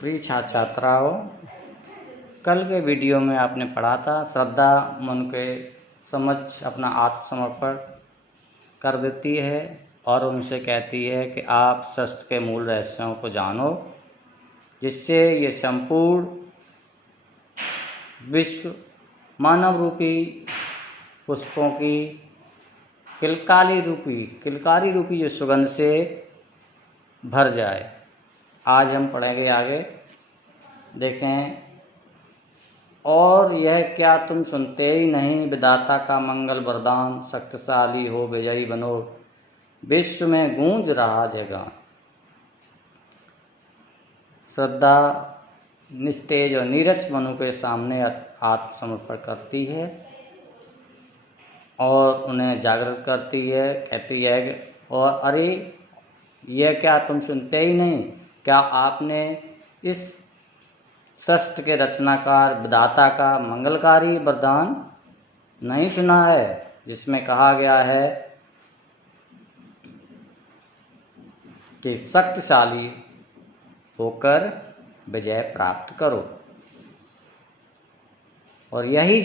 प्रिय छात्र छात्राओं, कल के वीडियो में आपने पढ़ा था श्रद्धा मन के समक्ष अपना आत्मसमर्पण कर देती है और उनसे कहती है कि आप सृष्टि के मूल रहस्यों को जानो, जिससे ये संपूर्ण विश्व मानव रूपी पुष्पों की किलकारी रूपी जो सुगंध से भर जाए। आज हम पढ़ेंगे आगे, देखें। और यह क्या तुम सुनते ही नहीं, विधाता का मंगल वरदान, शक्तिशाली हो विजयी बनो, विश्व में गूंज रहा जयगान। श्रद्धा निस्तेज और नीरस मनु के सामने आत्मसमर्पण करती है और उन्हें जागृत करती है। कहती है और अरे यह क्या तुम सुनते ही नहीं, क्या आपने इस सृष्टि के रचनाकार विधाता का मंगलकारी वरदान नहीं सुना है, जिसमें कहा गया है कि शक्तिशाली होकर विजय प्राप्त करो। और यही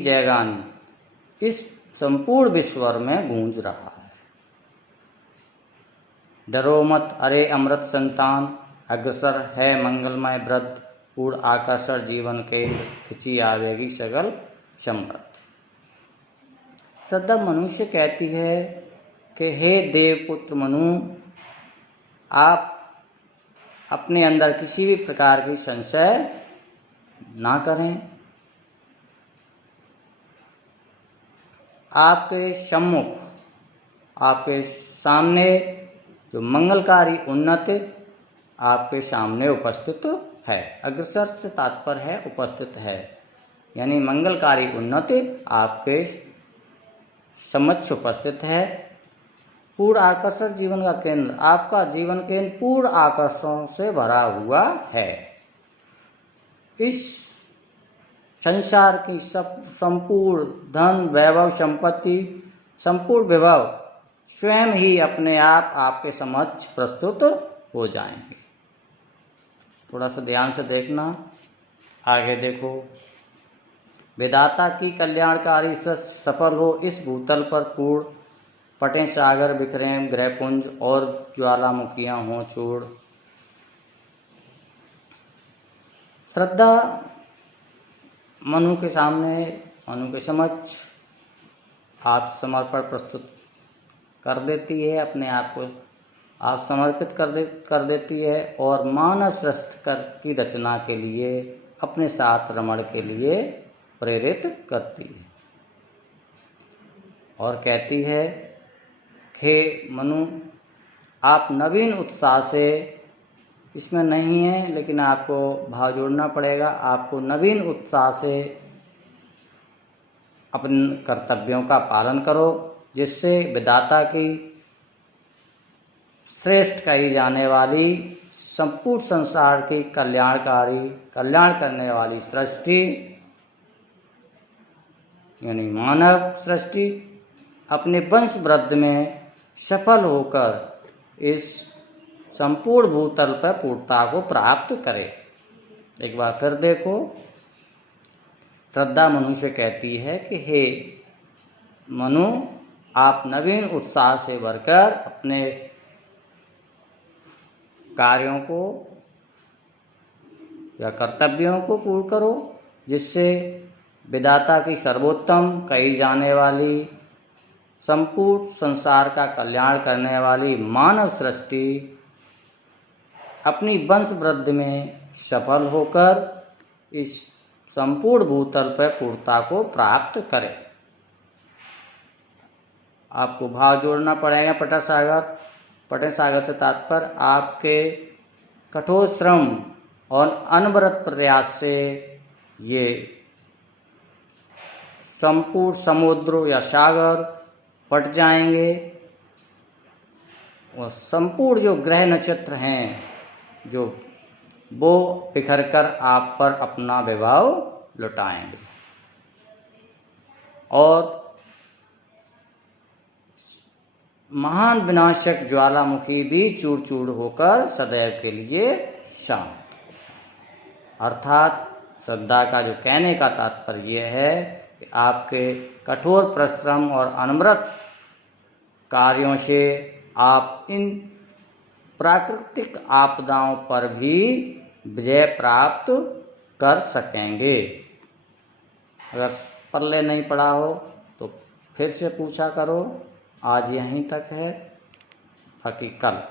जयगान इस संपूर्ण विश्व में गूंज रहा है। डरो मत अरे अमृत संतान, अग्रसर है मंगलमय व्रत, पूर्ण आकर्षण जीवन केंद्र, खिंची आवेगी सगल समृत। श्रद्धा मनुष्य कहती है कि हे देवपुत्र मनु, आप अपने अंदर किसी भी प्रकार की संशय ना करें। आपके सम्मुख, आपके सामने जो मंगलकारी उन्नति आपके सामने उपस्थित है। अग्रसर से तात्पर्य है उपस्थित है, यानी मंगलकारी उन्नति आपके समक्ष उपस्थित है। पूर्ण आकर्षण जीवन का केंद्र, आपका जीवन केंद्र पूर्ण आकर्षण से भरा हुआ है। इस संसार की संपूर्ण धन वैभव संपत्ति, संपूर्ण विभव स्वयं ही अपने आप आपके समक्ष प्रस्तुत हो जाएंगे। थोड़ा सा ध्यान से देखना, आगे देखो। विधाता की कल्याणकारी सफल हो इस भूतल पर पूर्ण, पटें सागर बिखरें ग्रहपुंज और ज्वालामुखियां हों चूड़। श्रद्धा मनु के सामने, मनु के समक्ष आत्मसमर्पण प्रस्तुत कर देती है, अपने आप को आप समर्पित कर देती है और मानव सृष्टि की रचना के लिए, अपने साथ रमण के लिए प्रेरित करती है। और कहती है हे मनु, आप नवीन उत्साह से, इसमें नहीं है लेकिन आपको भाव जोड़ना पड़ेगा, आपको नवीन उत्साह से अपने कर्तव्यों का पालन करो, जिससे विधाता की श्रेष्ठ कही जाने वाली संपूर्ण संसार की कल्याण करने वाली सृष्टि, यानी मानव सृष्टि, अपने वंश वृद्धि में सफल होकर इस संपूर्ण भूतल पर पूर्णता को प्राप्त करे। एक बार फिर देखो, श्रद्धा मनु से कहती है कि हे मनु, आप नवीन उत्साह से भरकर अपने कार्यों को या कर्तव्यों को पूर्ण करो, जिससे विधाता की सर्वोत्तम कही जाने वाली संपूर्ण संसार का कल्याण करने वाली मानव सृष्टि अपनी वंश वृद्धि में सफल होकर इस संपूर्ण भूतल पर पूर्णता को प्राप्त करे। आपको भाव जोड़ना पड़ेगा। पटें सागर से तात्पर्य आपके कठोर श्रम और अनवरत प्रयास से ये संपूर्ण समुद्र या सागर पट जाएंगे और संपूर्ण जो ग्रह नक्षत्र हैं जो वो बिखर कर आप पर अपना वैभव लुटाएंगे। और महान विनाशक ज्वालामुखी भी चूर चूर होकर सदैव के लिए शांत। अर्थात श्रद्धा का जो कहने का तात्पर्य यह है कि आपके कठोर परिश्रम और अनवरत कार्यों से आप इन प्राकृतिक आपदाओं पर भी विजय प्राप्त कर सकेंगे। अगर पल्ले नहीं पड़ा हो तो फिर से पूछा करो। आज यहीं तक है, बाकी कल